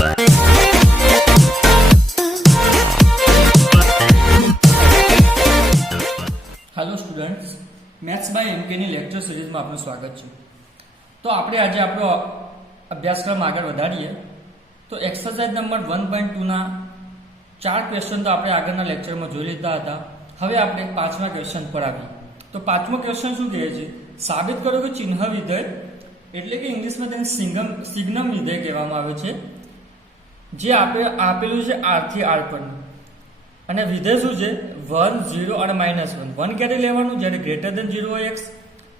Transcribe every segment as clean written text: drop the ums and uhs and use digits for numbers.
Hello students, maths by MK ની lecture સિરીઝમાં આપનું સ્વાગત છે। તો આપણે આજે આપણો અભ્યાસક્રમ આગળ વધારીએ તો એક્સરસાઇઝ નંબર 1.2 ના 4 ક્વેશ્ચન તો આપણે આગળના લેક્ચરમાં જોઈ લીધા હતા। હવે આપણે પાંચમા ક્વેશ્ચન પર આવીએ। તો પાંચમો ક્વેશ્ચન શું કહે છે? સાબિત કરો કે ચિહ્ન વિધેય એટલે કે ઇંગ્લિશમાં તેને સિગ્નમ વિધેય કહેવામાં આવે છે, જે આપેલું છે r થી r પર અને વિધેય શું છે 1 0 અને -1। 1 ક્યારે લેવાનું? જ્યારે ગ્રેટર ધેન 0 હોય x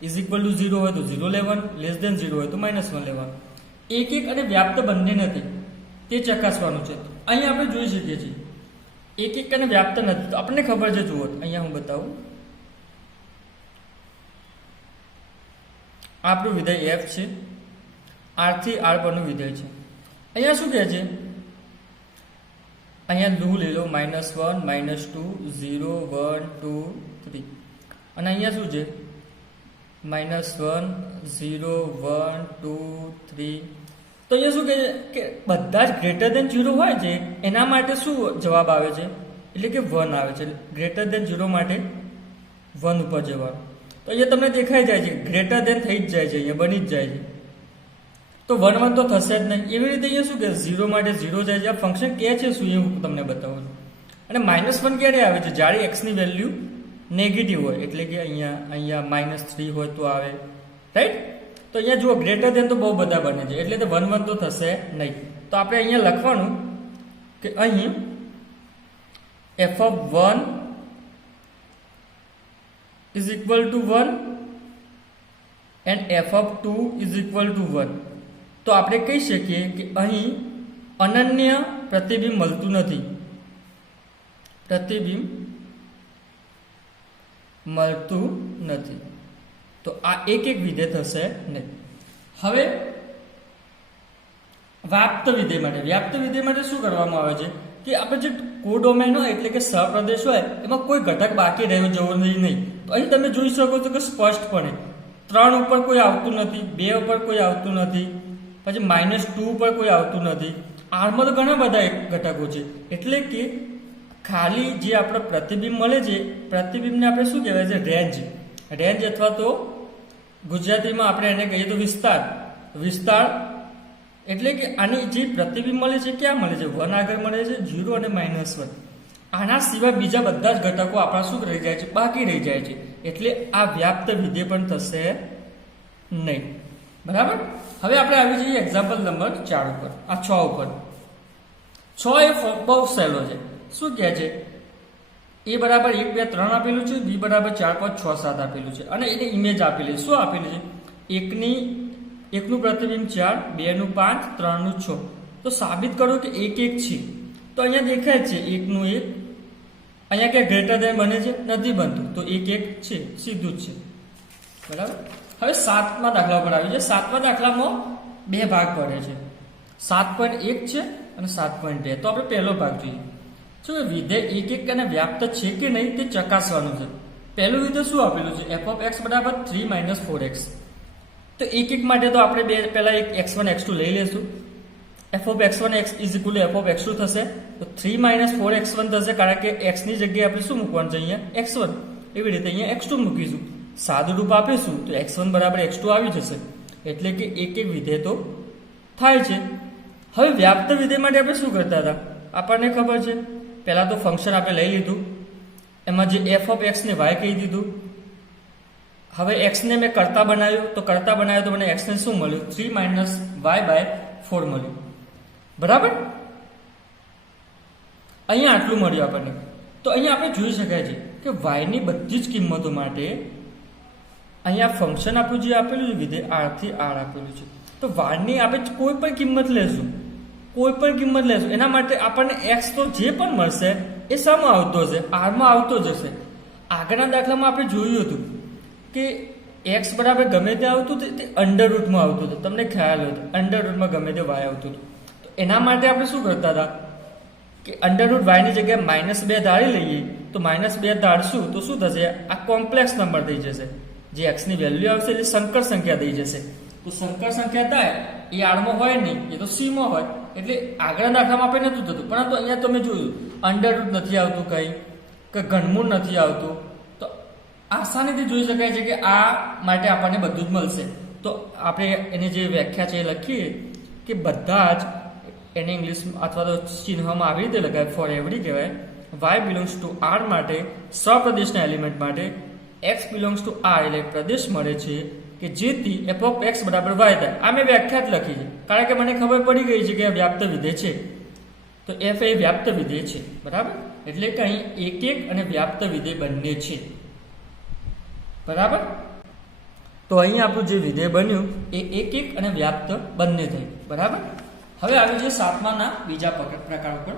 ઇઝ ઇક્વલ ટુ 0 હોય તો 0 લેવાનું, લેસ ધેન 0 હોય તો -1 લેવાનું। એક એક અને વ્યાપ્ત બંને નથી તે ચકાસવાનું છે। અહીં આપણે જોઈ શકીએ છીએ એક એક અને વ્યાપ્ત નથી, તો આપણને ખબર છે। જુઓ અહીંયા હું બતાવું, આપણું વિધેય f છે, r થી r પરનું વિધેય છે। અહીંયા શું કહે છે? અહીંયા લૂ લઈ લો, -1 -2 0 1 2 3 અને અહીંયા શું છે -1 0 1 2 3। તો અહીંયા શું કહે છે કે બધા જ ગ્રેટર ધેન 0 હોય છે એના માટે શું જવાબ આવે છે? એટલે કે 1 આવે છે। ગ્રેટર ધેન 0 માટે 1 ઉપર જવાનું। તો અહીંયા તમને દેખાઈ જાય છે ગ્રેટર ધેન થઈ જ જાય છે, અહીંયા બની જ જાય છે। તો 1 1 તો થશે જ નહીં। એવી રીતે અહીંયા શું કે 0 માટે 0 જાય છે। આ ફંક્શન કે છે શું એ હું તમને બતાવું છું। અને -1 ક્યારે આવે છે? જ્યારે x ની વેલ્યુ નેગેટિવ હોય, એટલે કે અહીંયા -3 હોય તો આવે, રાઈટ? તો અહીંયા જુઓ ગ્રેટર ધેન તો બહુ બધા બને છે, એટલે તો 1 1 તો થશે નહીં। તો આપણે અહીંયા લખવાનું કે અહીં f(1) is equal to 1 and f(2) is equal to 1। તો આપણે કહી શકીએ કે અહીં અનન્ય પ્રતિબિંબ મળતું નથી, પ્રતિબિંબ મળતું નથી। તો આ એક વિધેય થશે નહીં। હવે વ્યાપ્ત વિધેય માટે શું કરવામાં આવે છે કે આપણે જે કોડોમેન હોય એટલે કે સહપ્રદેશ હોય એમાં કોઈ ઘટક બાકી રહેવું જવું નહીં। તો અહીં તમે જોઈ શકો છો કે સ્પષ્ટપણે 3 ઉપર કોઈ આવતું નથી, 2 ઉપર કોઈ આવતું નથી, પછી -2 ઉપર કોઈ આવતું નથી। આરમાં તો ઘણા બધા ઘટકો છે, એટલે કે ખાલી જે આપણે પ્રતિબિંબ મળે છે, પ્રતિબિંબને આપણે શું કહેવાય છે? રેન્જ અથવા તો ગુજરાતીમાં આપણે એને કહીએ તો વિસ્તાર। એટલે કે આની જે પ્રતિબિંબ મળે છે ક્યાં મળે છે? 1 આગળ મળે છે, 0 અને -1। આના સિવાય બીજા બધા જ ઘટકો આપણા શું રહી જાય છે? બાકી રહી જાય છે। એટલે આ વ્યાપ્ત વિધેય પણ થશે નહીં, બરાબર? હવે આપણે આવી જઈએ એક્ઝામ્પલ નંબર 4 ઉપર, આ 6 ઉપર। 6 એ બહુ સહેલો છે। શું કહે છે? a બરાબર 1 2 3 આપેલું છે, b બરાબર 4 5 6 7 આપેલું છે, અને એને ઇમેજ આપેલી છે। શું આપેલું છે? 1 નું પ્રતિબિંબ 4, 2 નું 5, 3 નું 6। તો સાબિત કરો કે 1 1 છે। તો અહીંયા દેખાય છે 1 નું 1, અહીંયા ક્યાં ગ્રેટર ધેન બને છે? નથી બનતું, તો 1 1 છે, સીધું જ છે, બરાબર? હવે 7મા દાખલા પર આવી છે। 7મા દાખલામાં 2 ભાગ પડે છે, 7.1 છે અને 7.2। તો આપણે પહેલો ભાગ જોઈએ। શું વિધેય 1 1 અને વ્યાપ્ત છે કે નહીં તે ચકાસવાનું છે। પહેલું વિધેય શું આપેલું છે? f(x) બરાબર 3 - 4x। તો 1 1 માટે તો આપણે પહેલા એક x1 x2 લઈ લેશું। f(x1) is equal to f(x2) થશે, તો 3 - 4x1 થશે, કારણ કે x ની જગ્યાએ આપણે શું મૂકવાનું છે? અહીંયા x1। એવી રીતે અહીંયા x2 મૂકીશું, સાદું રૂપ આપીશું તો x1 બરાબર x2 આવી જશે। એટલે કે 1 1 વિધેય તો થાય છે। હવે વ્યાપ્ત વિધેય માટે આપણે શું કરતા હતા? આપણને ખબર છે, પહેલા તો ફંક્શન આપણે લઈ લીધું, એમાં જે f(x) ને y કહી દીધું। હવે x ને મેં કરતા બનાવ્યું, તો મને x ને શું મળ્યું? 3 - y/4 મળ્યું, બરાબર? અહીંયા આટલું મળ્યું આપણને। તો અહીંયા આપણે જોઈ શકાય છે કે y ની બધી જ કિંમતો માટે અહીંયા ફંક્શન આપણું જે આપેલું છે વિધેય r થી r આપેલું છે। તો y ની આપણે કોઈ પણ કિંમત લેશું, એના માટે આપણને x તો જે પણ મળશે એ શામાં આવતો હશે? r માં આવતો જ હશે। આગળના દાખલામાં આપણે જોયું હતું કે x બરાબર ગમે તે આવતું હતું, તે અંડરરૂટમાં આવતું હતું, તમને ખ્યાલ હોય તો અંડરરૂટમાં ગમે તે y આવતું હતું। તો એના માટે આપણે શું કરતા હતા કે અંડરરૂટ y ની જગ્યાએ -2 ધારી લઈએ, તો -2 ધારશું તો શું થશે? આ કોમ્પ્લેક્સ નંબર થઈ જશે। જે x ની વેલ્યુ આવશે એટલે સંકર સંખ્યા થઈ જશે। તો સંકર સંખ્યા થાય એ r માં હોય નહીં, એ તો c માં હોય। એટલે આગળના દાખલામાં આપણે નહોતું થતું, પરંતુ અહીંયા તમે જોયું અંડરરૂટ નથી આવતું, કંઈ કે ઘનમૂળ નથી આવતું, તો આસાનીથી જોઈ શકાય છે કે આ માટે આપણને બધું જ મળશે. તો આપણે એની જે વ્યાખ્યા છે એ લખીએ કે બધા જ એને ઇંગ્લિશ અથવા તો ચિહ્નમાં આવી રીતે લખાય, ફોર એવરી કહેવાય. y બિલોંગ્સ ટુ r માટે સપ્રદેશના એલિમેન્ટ માટે x બિલોંગ્સ ટુ r એટલે પ્રદેશ મળે છે કે જેથી f ઓફ x બરાબર y થાય. આ મેં વ્યાખ્યા જ લખી છે કારણ કે મને ખબર પડી ગઈ છે કે આ વ્યાપ્ત વિધેય છે. તો f એ વ્યાપ્ત વિધેય છે, બરાબર. એટલે કે અહીં એક અને વ્યાપ્ત વિધેય બંને છે, બરાબર. તો અહીં આપણું જે વિધેય બન્યું એ એક અને વ્યાપ્ત બંને થયું, બરાબર. હવે આવી જઈએ સાતમાના બીજા પ્રકાર ઉપર.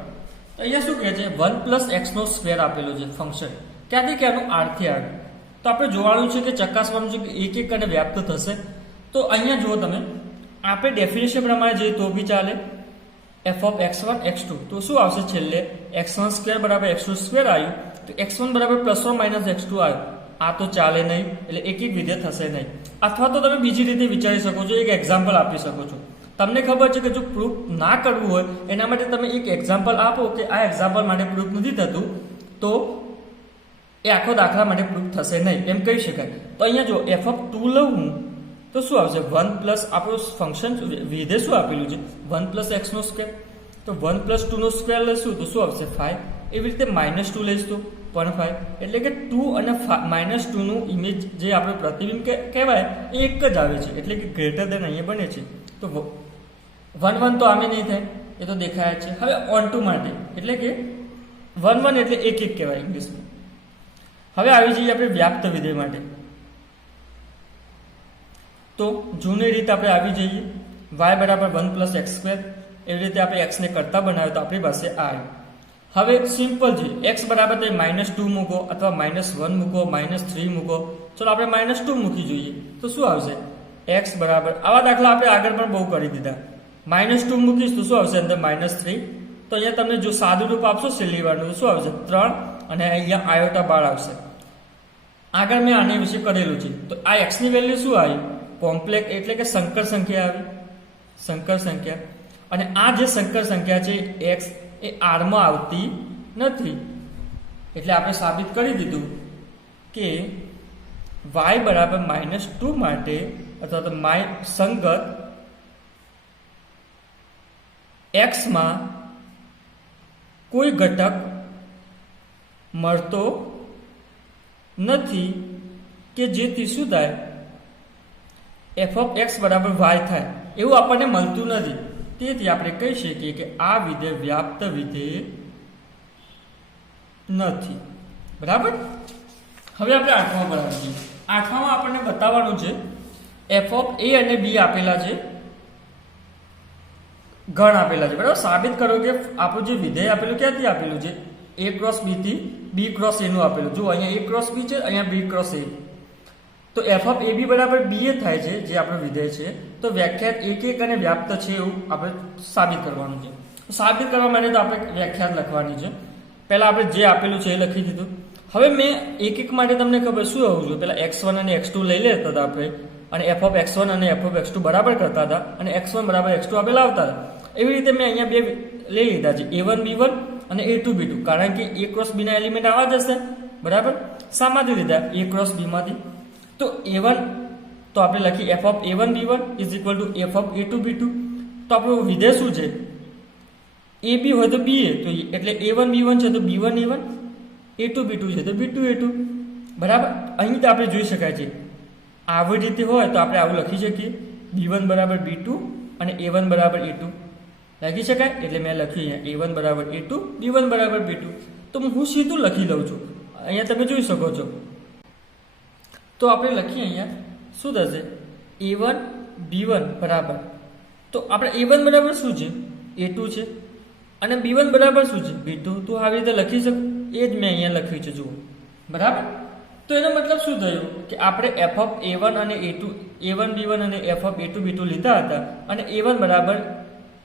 તો અહીંયા શું કહે છે, 1+x² આપેલું છે ફંક્શન, ત્યાંથી કે આનું r થી આવ્યું. તો આપણે જોવાનું છે કે ચકાસવાનું છે કે એક અને વ્યાપ્ત થશે. તો અહીંયા જુઓ તમે, આપણે ડેફિનેશન પ્રમાણે જઈએ તો બી ચાલે. f ઓફ x1 x2 તો શું આવશે છેલ્લે, x1² બરાબર x2² આવ્યું, તો x1 બરાબર ± x2 આવ્યું. આ તો ચાલે નહીં, એટલે એક વિધેય થશે નહીં. અથવા તો તમે બીજી રીતે વિચારી શકો છો, એક એક્ઝામ્પલ આપી શકો છો. તમને ખબર છે કે જો પ્રૂફ ના કરવું હોય એના માટે તમે એક એક્ઝામ્પલ આપો કે આ એક્ઝામ્પલ માટે પ્રૂફ નથી થતું, તો એ આખો દાખલા માટે પ્રૂફ થશે નહીં, એમ કહી શકાય. તો અહીંયા જો f(2) લઉં હું તો શું આવશે, 1+ આપણું ફંક્શન વિધેય શું આપેલું છે 1+x², તો 1+2² લઈશું તો શું આવશે 5. એવી રીતે -2 લઈશ તો પણ 5. એટલે કે 2 અને -2 નું ઇમેજ જે આપણે પ્રતિબિંબ કહેવાય એ એક જ આવે છે, એટલે કે ગ્રેટર દેન અહીંયા બને છે. તો 1 1 તો આમે નહીં થાય, એ તો દેખાય છે. હવે ઓન ટુ માટે એટલે કે 1 1 એટલે એક કહેવાય ઇંગ્લિશમાં. હવે આવી જઈએ આપણે વ્યાપ્ત વિધેય માટે. તો જૂની રીત આપણે આવી જઈએ, y બરાબર 1+x², એવી રીતે આપણે x ને કરતા બનાવ્યો તો આપણી પાસે આ આવ્યું. હવે સિમ્પલ છે, x બરાબર તે -2 મૂકો અથવા -1 મૂકો, -3 મૂકો. ચલો આપણે -2 મૂકી જોઈએ તો શું આવશે, x બરાબર, આવા દાખલા આપણે આગળ પણ બહુ કરી દીધા. -2 મૂકીશ તો શું આવશે અંદર -3. તો અહીંયા તમને જો સાદું રૂપ આપશો છેલ્લી વારનું તો શું આવશે 3 અને અહીંયા આયોટા બાર આવશે. આગળ મેં આને વિશે કરેલું છે. તો આ x ની વેલ્યુ શું આવી, કોમ્પ્લેક્સ એટલે કે સંકર સંખ્યા આવી, સંકર સંખ્યા. અને આ જે સંકર સંખ્યા છે x એ r માં આવતી નથી, એટલે આપણે સાબિત કરી દીધું કે y બરાબર -2 માટે અથવા તો સંગત x માં કોઈ ઘટક મળતો નથી કે જેથી શું થાય, f ઓફ x બરાબર y થાય, એવું આપણને મળતું નથી. તેથી આપણે કહી શકીએ કે આ વિધેય વ્યાપ્ત વિધેય નથી, બરાબર. હવે આપણે આઠમા પર આવી જઈએ. આઠમામાં આપણને બતાવવાનું છે f ઓફ a અને b આપેલા છે, ગણ આપેલા છે, બરાબર. સાબિત કરો કે આપણું જે વિધેય આપેલું ક્યાંથી આપેલું છે, a × b થી b × a નું આપેલું. જો અહીંયા a × b છે, અહીંયા b × a. તો f ઓફ ab બરાબર ba થાય છે, જે આપણું વિધેય છે. તો વ્યાખ્યાત એક અને વ્યાપ્ત છે એવું આપણે સાબિત કરવાનું છે. સાબિત કરવા માટે તો આપણે વ્યાખ્યાત લખવાની છે. પહેલા આપણે જે આપેલું છે એ લખી દીધું. હવે મેં એક માટે તમને ખબર શું હોવું જોઈએ, પહેલા x1 અને x2 લઈ લેતા હતા આપણે, અને f ઓફ x1 અને f ઓફ x2 બરાબર કરતા હતા, અને x1 બરાબર x2 આપણે લાવતા હતા. એવી રીતે મેં અહીંયા બે લઈ લીધા છે, a1 b1 અને a2 b2, કારણ કે a × b ના એલિમેન્ટ આવા જ હશે, બરાબર. શામાંથી લીધા, a × b માંથી. તો a1 તો આપણે લખી f of a1 b1 is equal to f of a2 b2. તો આપણું વિધેય શું છે, ab હોય તો ba, તો એટલે a1 b1 છે તો b1 a1, a2 b2 છે તો b2 a2, બરાબર. અહીં તો આપણે જોઈ શકાય છે આવી રીતે હોય તો આપણે આવું લખી શકીએ, b1 બરાબર b2 અને a1 બરાબર a2 લખી શકાય. એટલે મેં લખ્યું અહીંયા a1 બરાબર a2, b1 બરાબર b2. તો હું સીધું લખી લઉં છું, અહીંયા તમે જોઈ શકો છો. તો આપણે લખીએ અહીંયા શું થશે, a1 b1 બરાબર, તો આપણે a1 બરાબર શું છે, a2 છે, અને b1 બરાબર શું છે, b2. તો આવી રીતે લખી શકો, એ જ મેં અહીંયા લખ્યું છે, જુઓ, બરાબર. તો એનો મતલબ શું થયું કે આપણે f ઓફ a1 અને a2, a1 b1 અને f ઓફ a2 b2 લીધા હતા, અને a1 બરાબર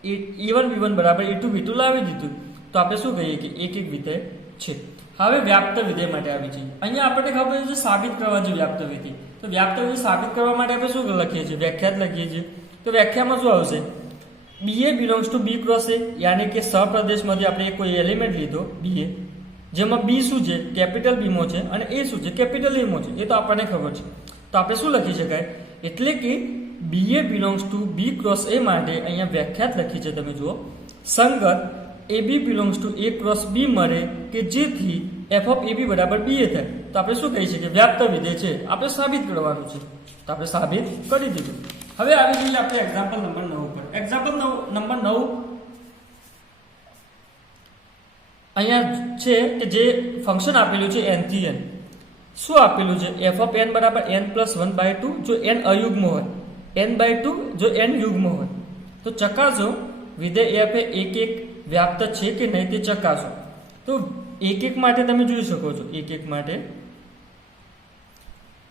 a1 b1 બરાબર a2 b2 લાવી દીધું. તો આપણે શું કહીએ કે એક વિધેય છે. હવે વ્યાપ્ત વિધેય માટે આવી જઈએ. અહીંયા આપણને ખબર છે સાબિત કરવાની વ્યાપ્ત વિધેય. તો વ્યાપ્ત વિધેય સાબિત કરવા માટે આપણે શું લખીએ છીએ, વ્યાખ્યાત લખીએ છીએ. તો વ્યાખ્યામાં શું આવશે, BA belongs to B cross A, યાની કે સહપ્રદેશમાંથી આપણે કોઈ એલિમેન્ટ લીધો BA, જેમાં B શું છે કેપિટલ B માં છે અને A શું છે કેપિટલ A માં છે, એ તો આપણને ખબર છે. તો આપણે શું લખી શકાય, એટલે કે BA belongs to B cross A માટે અહીંયા વ્યાખ્યાત લખી છે તમે જુઓ, સંગત AB belongs to A cross B મળે કે જેથી f ઓફ AB બરાબર BA થાય. તો આપણે શું કહી શકીએ, વ્યાપ્ત વિધેય છે, આપણે સાબિત કરવાનું છે. તો આપણે સાબિત કરી દીધું. હવે આવી જઈએ આપણે એક્ઝામ્પલ નંબર 9 ઉપર. એક્ઝામ્પલ નંબર 9 અહીંયા છે કે જે ફંક્શન આપેલું છે n થી n. શું આપેલું છે, f ઓફ n બરાબર n+1/2 જો n અયુગ્મ હોય, n/2 જો n યુગ્મ હોય. તો ચકાસો વિધેય f એ એક વ્યાપ્ત છે કે નહીં તે ચકાસો. તો એક માટે તમે જોઈ શકો છો, એક માટે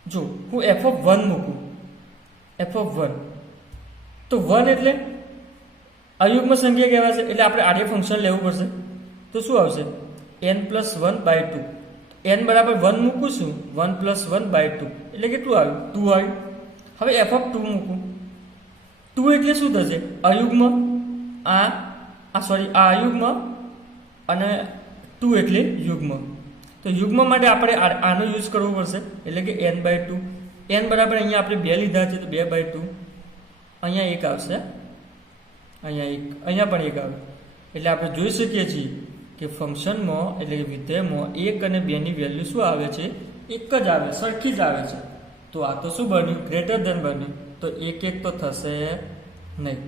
જો હું f ઓફ 1 મૂકું, f ઓફ 1, તો 1 એટલે અયુગ્મ સંખ્યા કહેવાશે, એટલે આપણે આડે ફંક્શન લેવું પડશે. તો શું આવશે, n+1/2. n બરાબર 1 મૂકું છું, 1+1/2 એટલે કેટલું આવ્યું, 2 આવ્યું. હવે f ઓફ 2 મૂકું, 2 એટલે શું થશે, અયુગ્મ, આ અયુગ્મ અને 2 એટલે યુગ્મ. તો યુગ્મ માટે આપણે આનો યુઝ કરવો પડશે, એટલે કે n/2. n બરાબર અહીંયા આપણે 2 લીધા છે, તો 2/2. અહીંયા 1 આવશે, અહીંયા પણ 1 આવે. એટલે આપણે જોઈ શકીએ છીએ કે ફંક્શનમાં એટલે કે વિધેયમાં 1 અને 2 ની વેલ્યુ શું આવે છે, એક જ આવે, સરખી જ આવે છે. તો આ તો શું બન્યું, ગ્રેટર ધેન બન્યું. તો 1 તો થશે નહીં.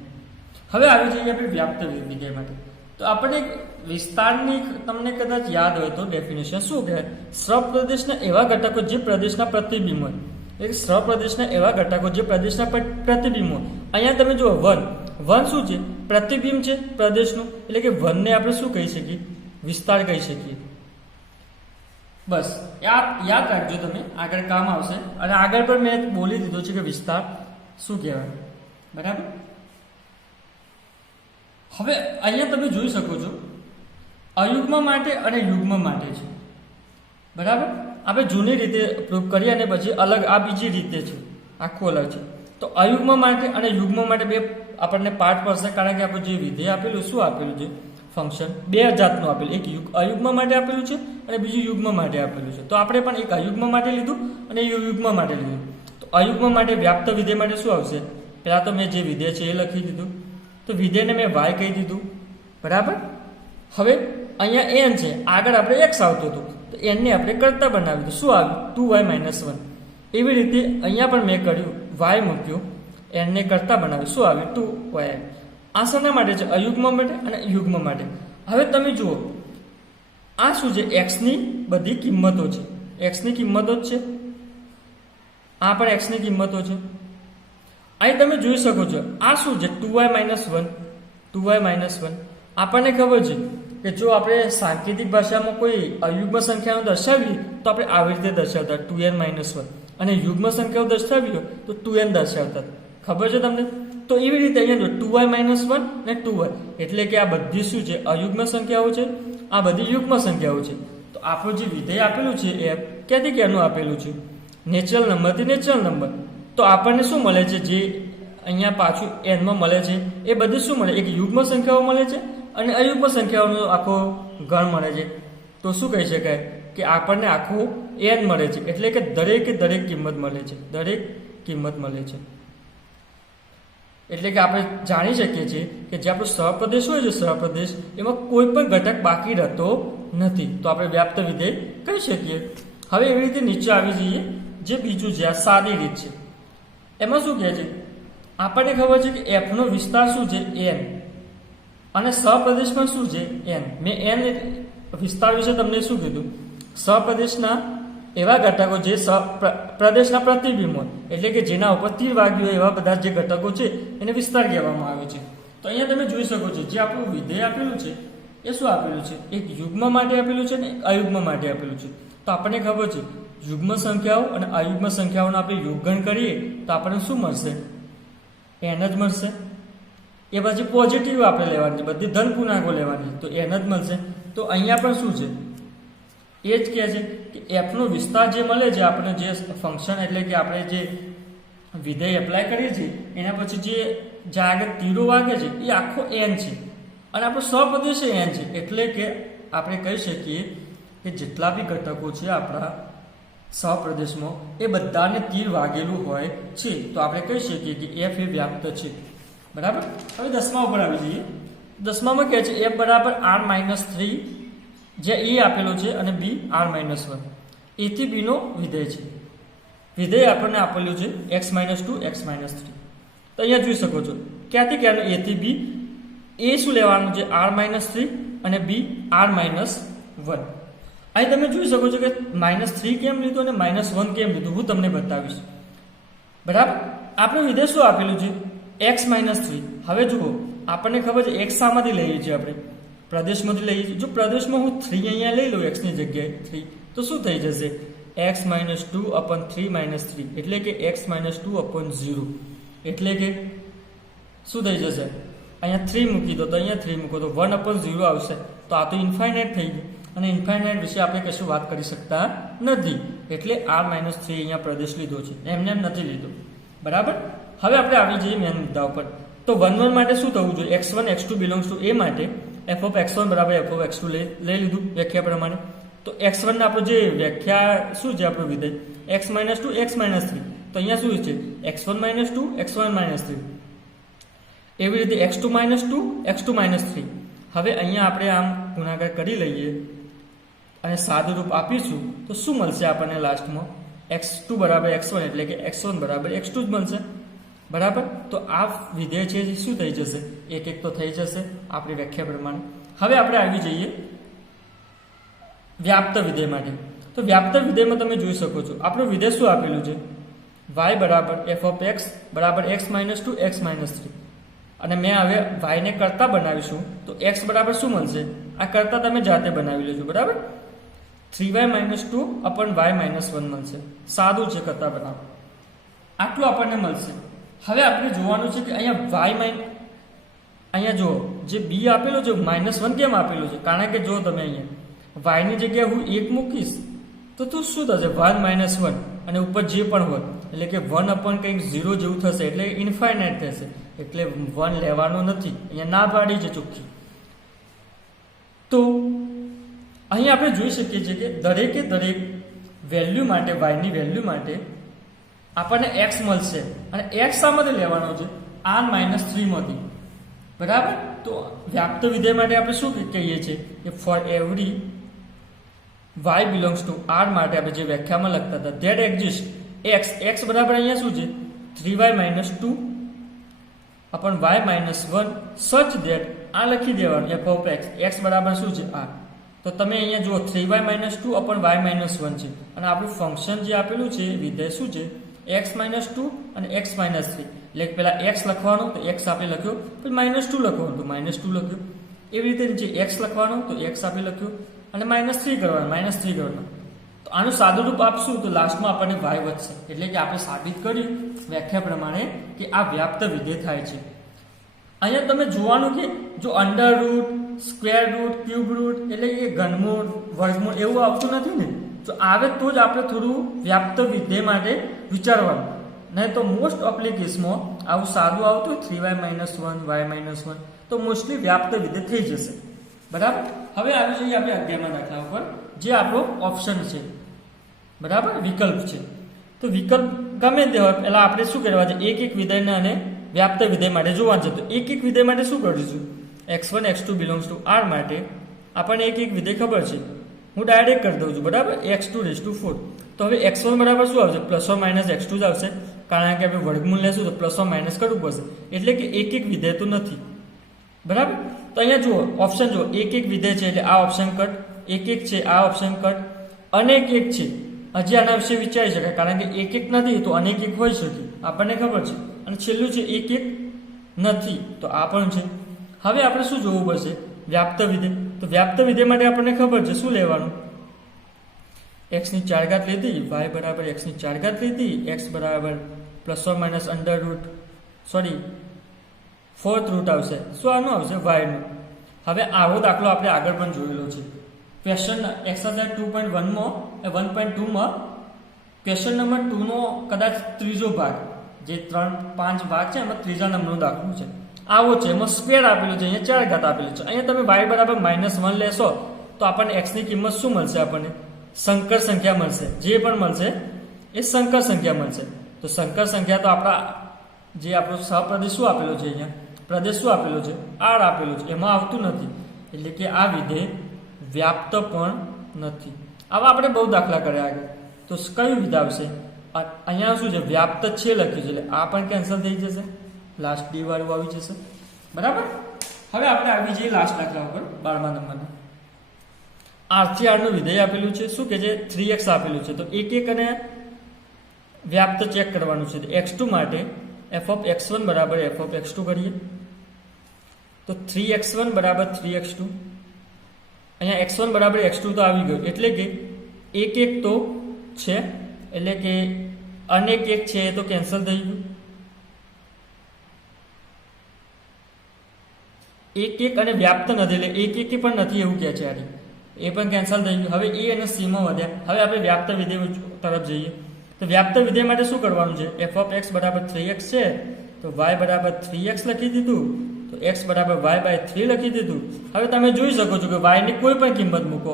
હવે આવી જઈએ આપણે વ્યાપ્ત વિધેય માટે. તો આપણે વિસ્તારની તમને કદાચ યાદ હોય તો ડેફિનેશન શું કહે, સપ્રદેશના એવા ઘટકો જે પ્રદેશના પ્રતિબિંબ હોય. એટલે સપ્રદેશના એવા ઘટકો જે પ્રદેશના પ્રતિબિંબ હોય. અહીંયા તમે જુઓ 1 શું છે, પ્રતિબિંબ છે પ્રદેશનું, એટલે કે 1 ને આપણે શું કહી શકીએ, વિસ્તાર કહી શકીએ. બસ યાદ રાખજો તમે, આગળ કામ આવશે. અને આગળ પણ મેં બોલી દીધું છે કે વિસ્તાર શું કહેવાય, બરાબર. હવે અહીંયા તમે જોઈ શકો છો અયુગ્મ માટે અને યુગ્મ માટે છે, બરાબર. આપણે જૂની રીતે પ્રૂફ કરીએ અને પછી અલગ આ બીજી રીતે છે, આખું અલગ છે. તો અયુગ્મ માટે અને યુગ્મ માટે બે આપણને પાર્ટ પડશે, કારણ કે આપણે જે વિધેય આપેલું શું આપેલું છે, ફંક્શન બે જાતનું આપેલું, એક અયુગ્મ માટે આપેલું છે અને બીજું યુગ્મ માટે આપેલું છે. તો આપણે પણ એક અયુગ્મ માટે લીધું અને યુગ્મ માટે લીધું. તો અયુગ્મ માટે વ્યાપ્ત વિધેય માટે શું આવશે, પહેલા તો મેં જે વિધેય છે એ લખી દીધું. તો વિધેયને મેં y કહી દીધું, બરાબર. હવે અહીંયા n છે, આગળ આપણે x આવતું હતું, તો n ને આપણે કરતા બનાવી દીધું. શું આવ્યું, 2y-1. એવી રીતે અહીંયા પણ મેં કર્યું, y મૂક્યું, n ને કરતા બનાવ્યું, શું આવ્યું, 2y. આ શેના માટે છે, અયુગ્મ માટે અને યુગ્મ માટે. હવે તમે જુઓ આ શું છે, x ની બધી કિંમતો છે, x ની કિંમતો જ છે, આ પણ x ની કિંમતો છે. અહીં તમે જોઈ શકો છો આ શું છે, 2y-1. આપણને ખબર છે કે જો આપણે સાંકેતિક ભાષામાં કોઈ અયુગ્મ સંખ્યાઓ દર્શાવીએ તો આપણે આવી રીતે દર્શાવતા 2n-1, અને યુગ્મ સંખ્યાઓ દર્શાવી હોય તો 2n દર્શાવતા. ખબર છે તમને. તો એવી રીતે અહીંયા 2y-1 અને 2y, એટલે કે આ બધી શું છે, અયુગ્મ સંખ્યાઓ છે, આ બધી યુગ્મ સંખ્યાઓ છે. તો આપણું જે વિધેય આપેલું છે એ ક્યાંથી ક્યાંનું આપેલું છે, નેચરલ નંબરથી નેચરલ નંબર. તો આપણને શું મળે છે, જે અહીંયા પાછું n માં મળે છે એ બધું શું મળે, એક યુગ્મ સંખ્યાઓ મળે છે અને અયુગ્મ સંખ્યાઓનો આખો ગણ મળે છે. તો શું કહી શકાય કે આપણને આખું n મળે છે, એટલે કે દરેક કિંમત મળે છે, દરેક કિંમત મળે છે. એટલે કે આપણે જાણી શકીએ છીએ કે જે આપણો સહપ્રદેશ હોય છે, સહપ્રદેશ એમાં કોઈ પણ ઘટક બાકી રહેતો નથી. તો આપણે વ્યાપ્ત વિધેય કહી શકીએ. હવે એવી રીતે નીચે આવી જઈએ, જે બીજું છે આ સાદી રીત છે. એમાં શું કહે છે, આપણને ખબર છે કે f નો વિસ્તાર શું છે, n, અને સહપ્રદેશ પણ શું છે, n. મેં n વિસ્તાર વિશે તમને શું કીધું, સહપ્રદેશના એવા ઘટકો જે પ્રદેશના પ્રતિબિંબ હોય, એટલે કે જેના ઉપર તીર વાગ્યું હોય એવા બધા જે ઘટકો છે એને વિસ્તાર કહેવામાં આવે છે. તો અહીંયા તમે જોઈ શકો છો જે આપણું વિધેય આપેલું છે એ શું આપેલું છે, એક યુગ્મ માટે આપેલું છે ને અયુગ્મ માટે આપેલું છે. તો આપણને ખબર છે યુગ્મ સંખ્યાઓ અને અયુગ્મ સંખ્યાઓનો આપણે યોગગણ કરીએ તો આપણને શું મળશે, n જ મળશે. એ પછી પોઝિટિવ આપણે લેવાની, બધી ધન પૂર્ણાંકો લેવાની, તો n જ મળશે. તો અહીંયા પણ શું છે, એ જ કહે છે કે f નો વિસ્તાર જે મળે છે, આપણે જે ફંક્શન એટલે કે આપણે જે વિધેય એપ્લાય કરીએ છીએ એના પછી જે જે આગળ તીરો વાગે છે એ આખો n છે અને આપણો સહપ્રદેશ n છે, એટલે કે આપણે કહી શકીએ કે જેટલા બી ઘટકો છે આપણા સહપ્રદેશમાં એ બધાને તીર વાગેલું હોય છે. તો આપણે કહી શકીએ કે f એ વ્યાપ્ત છે. બરાબર. હવે 10મા ઉપર આવી જઈએ. 10મામાં કહે છે f બરાબર r-3, જ્યાં a આપેલો છે અને b r-1. a થી b નો વિધેય છે. વિધેય આપણને આપેલું છે x-2 x-3. તો અહીંયા જોઈ શકો છો ક્યાંથી ક્યાં a થી b. a શું લેવાનું છે r-3 અને b r-1. અહીં તમે જોઈ શકો છો કે -3 કેમ લીધું અને -1 કેમ લીધું હું તમને બતાવીશ. બરાબર. આપણે વિધેય શું આપેલું છે x-3. હવે જુઓ આપણને ખબર છે x શામાંથી લઈએ છીએ આપણે પ્રદેશમાંથી લઈએ છીએ. જો પ્રદેશમાં હું 3 અહીંયા લઈ લઉં x ની જગ્યાએ 3 તો શું થઈ જશે x-2/3 - 3 એટલે કે x-2/0 એટલે કે શું થઈ જશે અહીંયા 3 મૂકી દો તો અહીંયા 3 મૂકો તો 1/0 આવશે. તો આ તો ઇન્ફાઇનાઇટ થઈ ગયું અને ઇન્ફાઇનાઇટ વિશે આપણે કશું વાત કરી શકતા નથી, એટલે r-3 અહીંયા પ્રદેશ લીધો છે, એમને એમ નથી લીધો. બરાબર. હવે આપણે આવી જઈએ મેન મુદ્દા ઉપર. તો 1 માટે શું થવું જોઈએ x1 x2 belongs to a માટે f(x1) બરાબર f(x2) લઈ લીધું વ્યાખ્યા પ્રમાણે. તો x1 ને આપણું જે વ્યાખ્યા શું છે આપણું વિધેય x-2 x-3. તો અહીંયા શું છે x1 - 2 x1 - 3. એવી રીતે x2 - 2 x2 - 3. હવે અહીંયા આપણે આમ ગુણાકાર કરી લઈએ અને સાદું રૂપ આપીશું તો શું મળશે આપણને લાસ્ટમાં x2 બરાબર x1 એટલે કે x1 બરાબર x2 જ મળશે. બરાબર. તો આ વિધેય છે શું થઈ જશે એક તો થઈ જશે આપણી વ્યાખ્યા પ્રમાણે. હવે આપણે આવી જઈએ વ્યાપ્ત વિધેય માટે. તો વ્યાપ્ત વિધેયમાં તમે જોઈ શકો છો આપણું વિધેય શું આપેલું છે y બરાબર f(x) બરાબર x-2 x-3. અને મેં હવે y ને કરતા બનાવીશું તો x બરાબર શું મળશે આ કરતા તમે જાતે બનાવી લેજો. બરાબર. 3y - 2/y-1 મળશે. સાદું છે કરતા બરાબર આટલું આપણને મળશે. હવે આપણે જોવાનું છે કે અહીંયા અહીંયા જો જે b આપેલો છે -1 કેમ આપેલું છે કારણ કે જો તમે અહીંયા y ની જગ્યાએ હું 1 મૂકીશ તો શું થશે 1 - 1 અને ઉપર જે પણ હોય એટલે કે 1/0 જેવું થશે એટલે ઇન્ફાઇનાઇટ થશે એટલે 1 લેવાનો નથી. અહીંયા ના પાડી છે ચોખ્ખી. તો અહીં આપણે જોઈ શકીએ છીએ કે દરેકે દરેક વેલ્યુ માટે y ની વેલ્યુ માટે આપણને x મળશે અને x શામાંથી લેવાનો છે r-3 માંથી. બરાબર. તો વ્યાપ્ત વિધેય માટે આપણે શું કહીએ છીએ કે for every y belongs to r માટે આપણે જે વ્યાખ્યામાં લખતા હતા ધેટ એક્ઝિસ્ટ x બરાબર અહીંયા શું છે 3y - 2/y-1 સચ ધેટ આ લખી દેવાનું f(x) x બરાબર શું છે r. તો તમે અહીંયા જુઓ 3y - 2/y-1 છે અને આપણું ફંક્શન જે આપેલું છે વિધેય શું છે x-2 અને x-3. એટલે પેલા x લખવાનો તો x આપે લખ્યો પછી -2 લખવાનું તો -2 લખ્યો. એવી રીતે જે x લખવાનો તો x આપે લખ્યો અને -3 કરવાનું -3 કરવાનું. તો આનું સાદું રૂપ આપશું તો લાસ્ટમાં આપણને y વધશે. એટલે કે આપણે સાબિત કર્યું વ્યાખ્યા પ્રમાણે કે આ વ્યાપ્ત વિધેય થાય છે. અહીંયા તમે જોવાનું કે જો under root square root cube root એટલે કે ઘનમૂળ વર્ગમૂળ એવું આવતું નથી ને. તો આવે તો જ આપણે થોડું વ્યાપ્ત વિધેય માટે વિચારવાનું, નહીં તો મોસ્ટ ઓફલી કેસમાં આવું સાદું આવતું 3y - 1 y-1 તો મોસ્ટલી વ્યાપ્ત વિધેય થઈ જશે. બરાબર. હવે આવી જઈએ આપણે અગિયારમાં દાખલા ઉપર જે આપણો ઓપ્શન છે. બરાબર. વિકલ્પ છે. તો વિકલ્પ ગમે તે હોય પહેલા આપણે શું કરવા છે એક વિધેયને અને વ્યાપ્ત વિધેય માટે જોવાનું છે. તો એક વિધેય માટે શું કરીશું x1 x2 belongs to r માટે આપણને એક વિધેય ખબર છે હું ડાયરેક્ટ કરી દઉં છું. બરાબર. x2⁴. તો હવે x1 બરાબર શું આવશે +or-x2 જ આવશે કારણ કે આપણે વર્ગમૂળ લેશું તો +or- કરવું પડશે એટલે કે એક વિધેય તો નથી. બરાબર. તો અહીંયા જુઓ ઓપ્શન જુઓ એક વિધેય છે એટલે આ ઓપ્શન કટ, એક છે આ ઓપ્શન કટ, અનેક એક છે હજી આના વિશે વિચારી શકાય કારણ કે એક નથી તો અનેક એક હોઈ શકે આપણને ખબર છે અને છેલ્લું છે એક નથી તો આ પણ છે. હવે આપણે શું જોવું પડશે વ્યાપ્ત વિધેય. તો વ્યાપ્ત વિધેય માટે આપણને ખબર છે શું લેવાનું x⁴ લીધી y બરાબર x⁴ લીધી x બરાબર +or- √4 આવશે. શું આનું આવશે y નું. હવે આવો દાખલો આપણે આગળ પણ જોયેલો છે ક્વેશ્ચન એક્સરસાઇઝ 2.1 માં 1.2 માં ક્વેશ્ચન નંબર 2 નો કદાચ ત્રીજો ભાગ જે 3-5 ભાગ છે એમાં ત્રીજા નંબરનો દાખલો છે, આવો છે. એમાં સ્ક્વેર આપેલું છે, અહીંયા 4 ઘાત આપેલું છે. અહીંયા તમે y બરાબર -1 લેશો તો આપણને x ની કિંમત શું મળશે? આપણને સંકર સંખ્યા મળશે. જે પણ મળશે એ સંકર સંખ્યા મળશે. તો સંકર સંખ્યા તો આપણા જે આપણો સહપ્રદેશ શું આપેલો છે, અહીંયા પ્રદેશ શું આપેલો છે? r આપેલો છે, એમાં આવતું નથી. એટલે કે આ વિધેય વ્યાપ્ત પણ નથી. આવા આપણે બહુ દાખલા કર્યા આગળ. તો કયું વિધેય આવશે? અહીંયા શું છે? વ્યાપ્ત છે લખ્યું છે, એટલે આ પણ કેન્સલ થઈ જશે, લાસ્ટ ડી વાળું આવી જશે. બરાબર. હવે આપણે આવી જઈએ લાસ્ટ દાખલા ઉપર, 12મા નંબરના. r થી r નું વિધેય આપેલું છે, શું કે છે? 3x આપેલું છે. તો એક અને વ્યાપ્ત ચેક કરવાનું છે. x2 માટે f(x1) બરાબર f(x2) કરીએ તો 3x1 બરાબર 3x2. અહીંયા x1 બરાબર x2 તો આવી ગયું, એટલે કે એક તો છે, એટલે કે અનેક એક છે એ તો કેન્સલ થઈ ગયું. એક અને વ્યાપ્ત નથી, એટલે એક પણ નથી એવું કહે છે. એ પણ કેન્સલ થઈ ગયું. હવે એ અને સી માં વધ્યા. હવે આપણે વ્યાપ્ત વિધેય તરફ જઈએ. તો વ્યાપ્ત વિધેય માટે શું કરવાનું છે? f(x) બરાબર 3x છે, તો y બરાબર 3x લખી દીધું, તો x બરાબર y/3 લખી દીધું. હવે તમે જોઈ શકો છો કે y ની કોઈ પણ કિંમત મૂકો,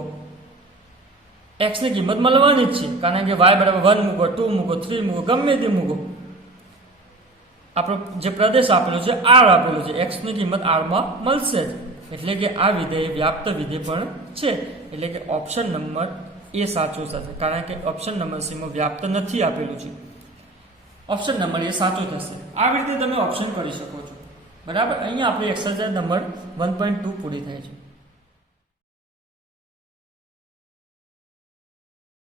x ની કિંમત મળવાની જ છે, કારણ કે y બરાબર 1 મૂકો, 2 મૂકો, 3 મૂકો, ગમે તે મૂકો. આપણો જે પ્રદેશ આપેલો છે r આપેલો છે, x ની કિંમત r માં મળશે જ. એટલે કે આ વિધેય વ્યાપ્ત વિધેય પણ છે. એટલે કે ઓપ્શન નંબર એ સાચો થશે, કારણ કે ઓપ્શન નંબર સી માં વ્યાપ્ત નથી આપેલું છે. ઓપ્શન નંબર એ સાચો થશે. આવી રીતે તમે ઓપ્શન કરી શકો છો. બરાબર. અહીંયા આપણે એક્સરસાઇઝ નંબર 1.2 પૂરી થાય છે.